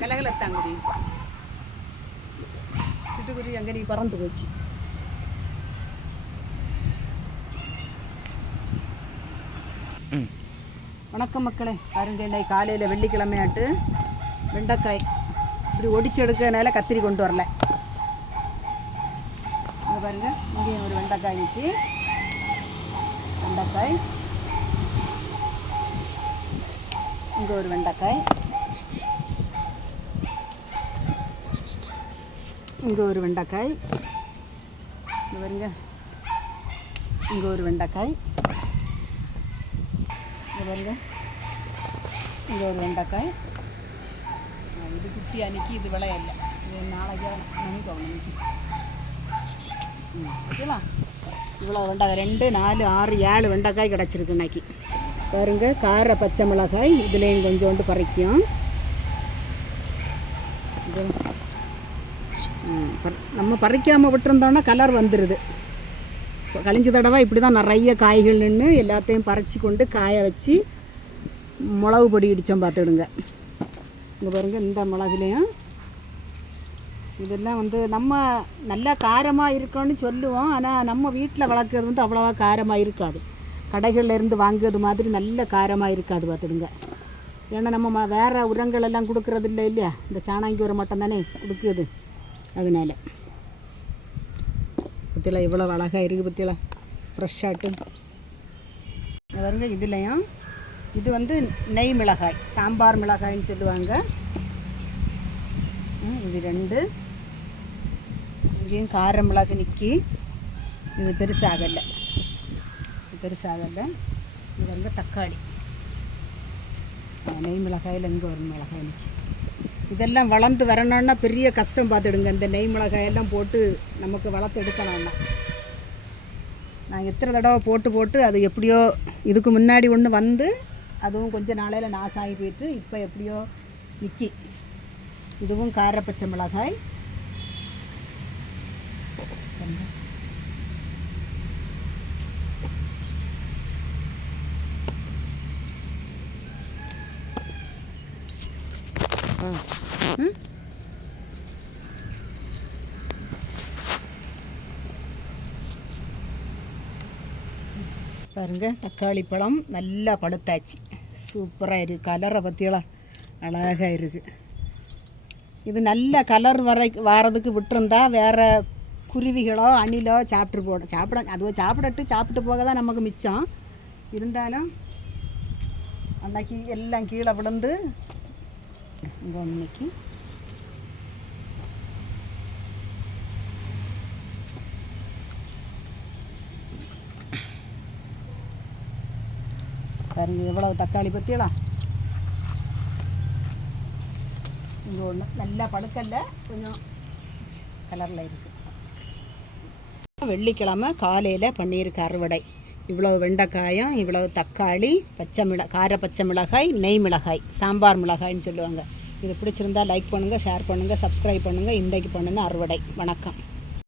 கலகலத்தாங்குடி. சிட்டுக்குருவி அங்கே நீ பறந்து போச்சு. வணக்கம் மக்களே. பாருங்க இன்னைக்கு காலையில் வெள்ளிக்கிழமையாட்டு வெண்டைக்காய். இப்படி ஒடிச்சு எடுக்கிறதுனால கத்திரி கொண்டு வரல. இங்கே பாருங்க இங்கேயும் ஒரு வெண்டைக்காய் நிற்கி வெண்டைக்காய். இங்கே ஒரு வெண்டைக்காய். இங்கே ஒரு வெண்டைக்காய். இங்கே வருங்க இங்கே ஒரு வெண்டைக்காய். இங்கே வருங்க இங்கே ஒரு வெண்டைக்காய். இது குட்டி அன்னைக்கு இது விளையல்ல இது நாளைக்கா நம்பிக்கோங்க அன்னைக்கு இவ்வளோ வெண்டைக்காய். ரெண்டு நாலு ஆறு ஏழு வெண்டைக்காய் கிடச்சிருக்கு இன்னைக்கு. பாருங்க கார பச்சை மிளகாய். இதுலேயும் கொஞ்சோண்டு பறிக்கும். இது நம்ம பறிக்காமல் விட்டுருந்தோன்னா கலர் வந்துடுது இப்போ கழிஞ்ச தடவை இப்படி தான் நிறைய காய்கள் நின்று எல்லாத்தையும் பறித்து கொண்டு காய வச்சு மிளகு பொடி இடித்தோம் பார்த்துடுங்க. இங்கே பாருங்கள் இந்த மிளகுலையும். இதெல்லாம் வந்து நம்ம நல்லா காரமாக இருக்கோன்னு சொல்லுவோம். ஆனால் நம்ம வீட்டில் வளர்க்குறது வந்து அவ்வளோவா காரமாக இருக்காது. கடைகளில் இருந்து வாங்குறது மாதிரி நல்ல காரமாக இருக்காது பார்த்துடுங்க. ஏன்னா நம்ம ம- உரங்கள் எல்லாம் கொடுக்குறது இல்லை இல்லையா? இந்த சாணாங்கி உரம் மட்டும் தானே கொடுக்குது. அதனால். பத்தியில் இவ்வளோ அழகாக இருக்குது பத்தியில் ஃப்ரெஷ்ஷாட்டு பாருங்க இதுலேயும் இது வந்து நெய் மிளகாய் சாம்பார் மிளகாய்ன்னு சொல்லுவாங்க. இது ரெண்டு. இங்கேயும் கார மிளகு நிற்கி இது பெருசாகலை. இது பெருசாகலை. இது வந்து தக்காளி. நெய் மிளகாயில் இங்கே ஒரு மிளகாய் நிற்கி இதெல்லாம் வளர்ந்து வரணும்னா பெரிய கஷ்டம் பார்த்துடுங்க. இந்த நெய் மிளகாய் எல்லாம் போட்டு நமக்கு வளர்த்து எடுக்கலாம்னா நான் எத்தனை தடவை போட்டு போட்டு அது எப்படியோ இதுக்கு முன்னாடி ஒன்று வந்து அதுவும் கொஞ்சம் நாளையில் நாசாகி போயிட்டு இப்போ எப்படியோ நிற்கி இதுவும் கார பச்சை மிளகாய். ஆ பாருங்க தக்காளி பழம் நல்லா பழுத்தாச்சு. சூப்பராக இருக்குது கலரை பற்றியெல்லாம் அழகாக இருக்குது இது நல்ல கலர் வர வாரதுக்கு விட்டுருந்தா வேறு குருவிகளோ அணிலோ சாப்பிட்டு போட சாப்பிட அதுவோ சாப்பிடட்டு சாப்பிட்டு போக தான் நமக்கு மிச்சம். இருந்தாலும் அன்னைக்கு எல்லாம் கீழே விழுந்து இங்கே பாருங்க எவ்வளவு தக்காளி பற்றியலாம் இங்கே ஒன்று நல்லா பழுக்கல்ல கொஞ்சம் கலரில் இருக்குது வெள்ளிக்கிழமை காலையில் பன்னீருக்கு அறுவடை. இவ்வளவு வெண்டைக்காயும் இவ்வளவு தக்காளி பச்சை மிள கார பச்சை மிளகாய் நெய் மிளகாய் சாம்பார் மிளகாய்ன்னு சொல்லுவாங்க. இது பிடிச்சிருந்தா லைக் பண்ணுங்கள் ஷேர் பண்ணுங்கள் சப்ஸ்கிரைப் பண்ணுங்கள் இன்றைக்கு பண்ணுங்க அறுவடை. வணக்கம்.